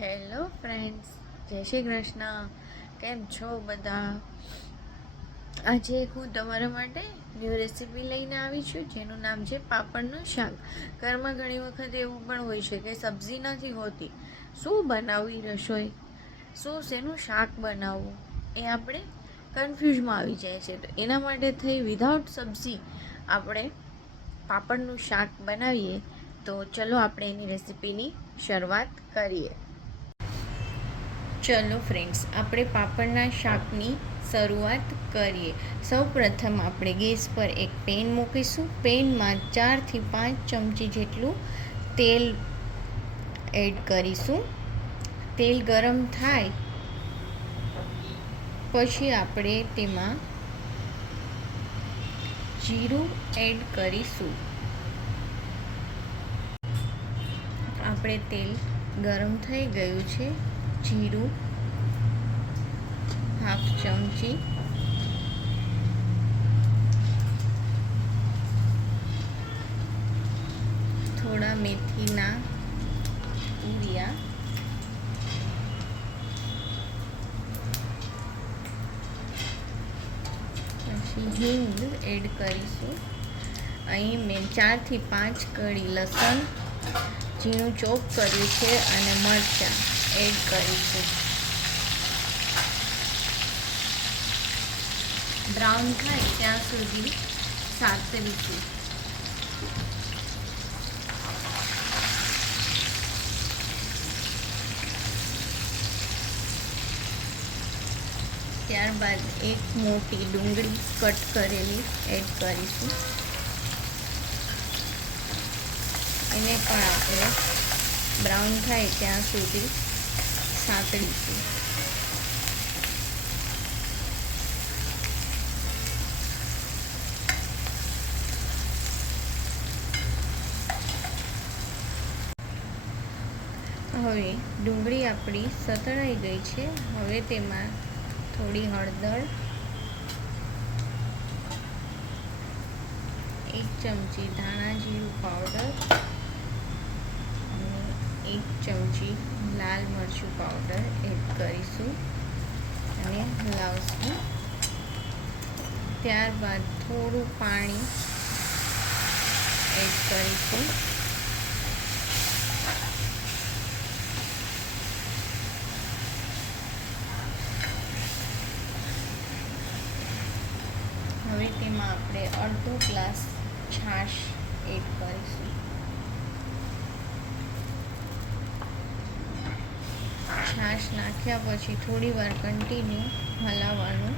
Hello friends, જય શ્રી કૃષ્ણ. કેમ છો બધા? આજે હું તમારા માટે ન્યૂ રેસીપી લઈને આવી છું, જેનું નામ છે પાપડનું શાક. ઘરમાં ઘણી વખત એવું પણ હોય છે કે સબ્જી નથી હોતી. શું બનાવવી રસોઈ, શેનું શાક બનાવવું, એ આપણે કન્ફ્યુઝમાં આવી જાય છે. તો એના માટે થઈ વિધાઉટ સબ્જી આપણે પાપડનું શાક બનાવીએ. તો ચલો આપણે એની રેસીપીની શરૂઆત કરીએ. ચલો ફ્રેન્ડ્સ, આપણે પાપડના શાકની શરૂઆત કરીએ. સૌપ્રથમ આપણે ગેસ પર એક પેન મૂકીશું. પેનમાં 4 થી 5 ચમચી જેટલું તેલ એડ કરીશું. તેલ ગરમ થાય પછી આપણે તેમાં જીરું એડ કરીશું. આપણે તેલ ગરમ થઈ ગયું છે. જીરું હાફ ચમચી, થોડા મેથીના ઉરિયા, પછી હિંગ એડ કરીશું. અહીં મેં 4 થી 5 કળી લસણ ઝીણું ચોપ કર્યું છે અને મરચાં એડ કરીશું. બ્રાઉન થાય ત્યાં સુધી સાતરીશું. ત્યારબાદ એક મોટી ડુંગળી કટ કરેલી એડ કરીશું. એને પણ આપણે બ્રાઉન થાય ત્યાં સુધી સાતળીશું. હવે ડુંગળી આપણી સતળાઈ ગઈ છે. હવે તેમાં થોડી હળદર, 1 ચમચી ધાણા જીરું પાવડર અને 1 ચમચી લાલ મરચું પાવડર એડ કરીશું અને હલાવશું. ત્યારબાદ થોડું પાણી એડ કરીશું. હવે તેમાં આપણે અડધો ગ્લાસ છાશ એડ કરીશું. છાશ નાખ્યા પછી થોડી વાર કન્ટિન્યુ હલાવવાનું.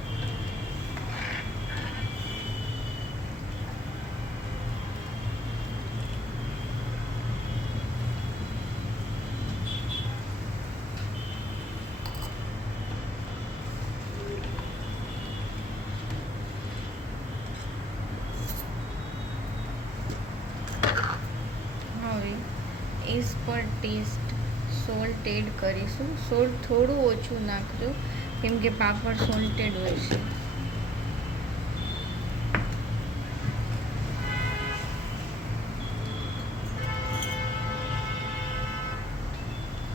As per taste salt add કરીશું. સોલ્ટ થોડું ઓછું નાખજો, કેમ કે પાપડ સોલ્ટેડ હોય છે.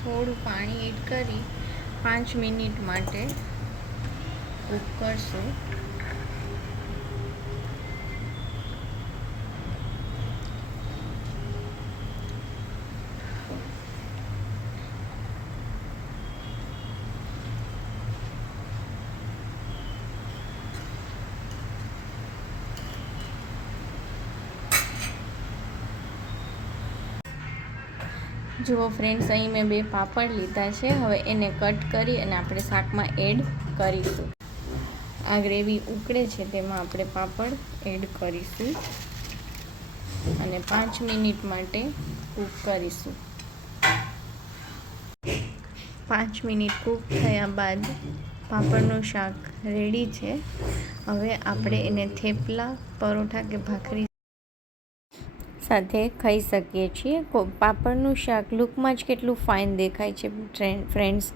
થોડું પાણી એડ કરી 5 મિનિટ માટે કૂક કરશું. જુઓ ફ્રેન્ડ્સ, અહીં મેં 2 પાપડ લીધા છે. હવે એને કટ કરી અને આપણે શાકમાં એડ કરીશું. આ ગ્રેવી ઉકળે છે તેમાં આપણે પાપડ એડ કરીશું અને 5 મિનિટ માટે કૂક કરીશું. 5 મિનિટ કૂક થયા બાદ પાપડનું શાક રેડી છે. હવે આપણે એને થેપલા, પરોઠા કે ભાખરી સાથે ખાઈ શકીએ છીએ. પાપડનું શાક લુકમાં જ કેટલું ફાઇન દેખાય છે ફ્રેન્ડ્સ.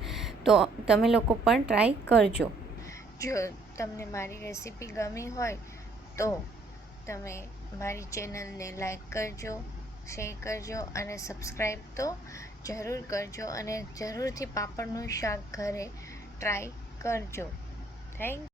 તો તમે લોકો પણ ટ્રાય કરજો. જો તમને મારી રેસીપી ગમી હોય તો તમે મારી ચેનલને લાઈક કરજો, શેર કરજો અને સબસ્ક્રાઈબ તો જરૂર કરજો અને જરૂરથી પાપડનું શાક ઘરે ટ્રાય કરજો. થેન્ક